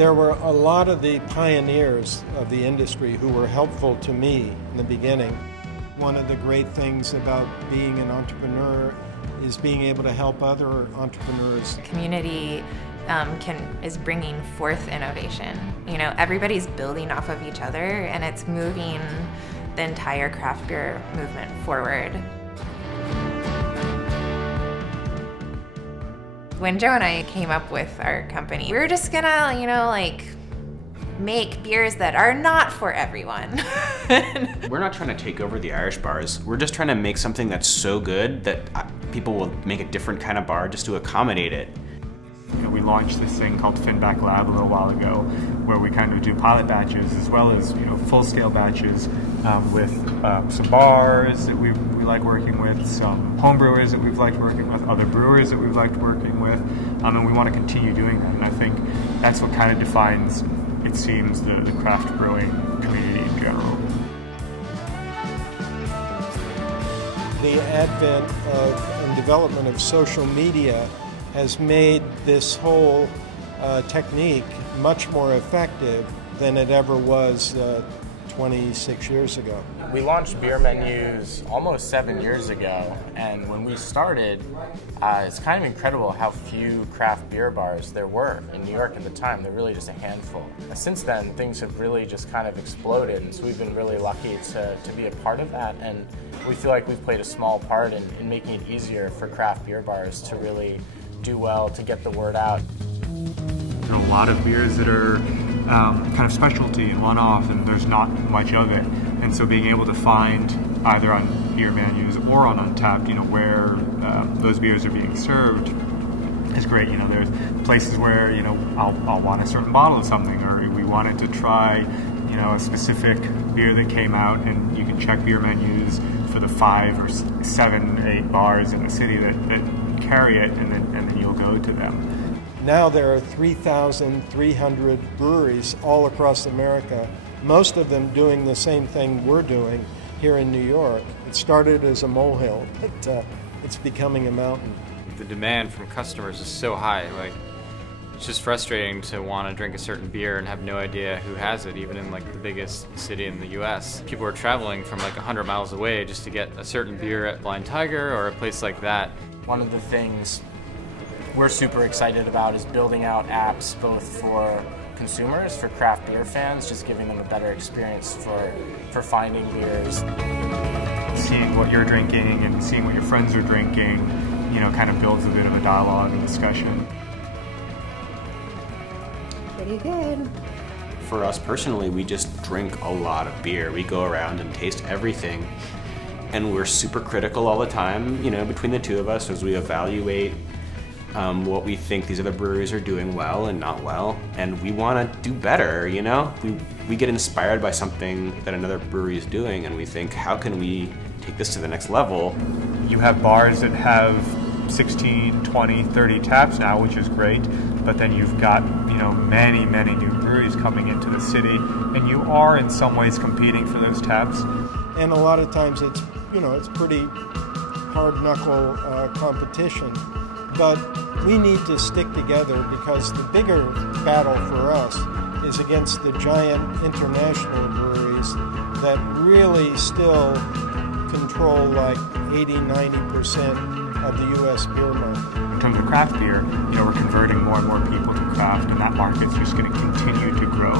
There were a lot of the pioneers of the industry who were helpful to me in the beginning. One of the great things about being an entrepreneur is being able to help other entrepreneurs. Community is bringing forth innovation. You know, everybody's building off of each other, and it's moving the entire craft beer movement forward. When Joe and I came up with our company, we were just gonna, you know, like, make beers that are not for everyone. We're not trying to take over the Irish bars. We're just trying to make something that's so good that people will make a different kind of bar just to accommodate it. You know, we launched this thing called Finback Lab a little while ago, where we kind of do pilot batches as well as, you know, full-scale batches with some bars that we like working with, some home brewers that we've liked working with, other brewers that we've liked working with, and we want to continue doing that. And I think that's what kind of defines, it seems, the craft brewing community in general. The advent of and development of social media has made this whole technique much more effective than it ever was 26 years ago. We launched beer menus almost 7 years ago, and when we started, it's kind of incredible how few craft beer bars there were in New York at the time. They're really just a handful. Since then, things have really just kind of exploded, and so we've been really lucky to be a part of that, and we feel like we've played a small part in making it easier for craft beer bars to really do well, to get the word out. There are a lot of beers that are kind of specialty and one-off, and there's not much of it. And so being able to find either on beer menus or on Untappd, you know, where those beers are being served is great. You know, there's places where, you know, I'll want a certain bottle of something, or we wanted to try, you know, a specific beer that came out, and you can check beer menus for the 5 or 7, 8 bars in the city that carry it, and then you'll go to them. Now there are 3,300 breweries all across America, most of them doing the same thing we're doing here in New York. It started as a molehill, but it's becoming a mountain. The demand from customers is so high. Like, it's just frustrating to want to drink a certain beer and have no idea who has it, even in like the biggest city in the US. People are traveling from like 100 miles away just to get a certain beer at Blind Tiger or a place like that. One of the things we're super excited about is building out apps both for consumers, for craft beer fans, just giving them a better experience for finding beers. Seeing what you're drinking and seeing what your friends are drinking, you know, kind of builds a bit of a dialogue and discussion. Pretty good. For us personally, we just drink a lot of beer. We go around and taste everything, and we're super critical all the time, you know, between the two of us as we evaluate what we think these other breweries are doing well and not well, and we want to do better, you know? We get inspired by something that another brewery is doing, and we think, how can we take this to the next level? You have bars that have 16, 20, 30 taps now, which is great, but then you've got, you know, many, many new breweries coming into the city, and you are in some ways competing for those taps. And a lot of times it's, you know, it's pretty hard-knuckle competition. But we need to stick together, because the bigger battle for us is against the giant international breweries that really still control like 80–90% of the U.S. beer market. In terms of craft beer, you know, we're converting more and more people to craft, and that market's just going to continue to grow.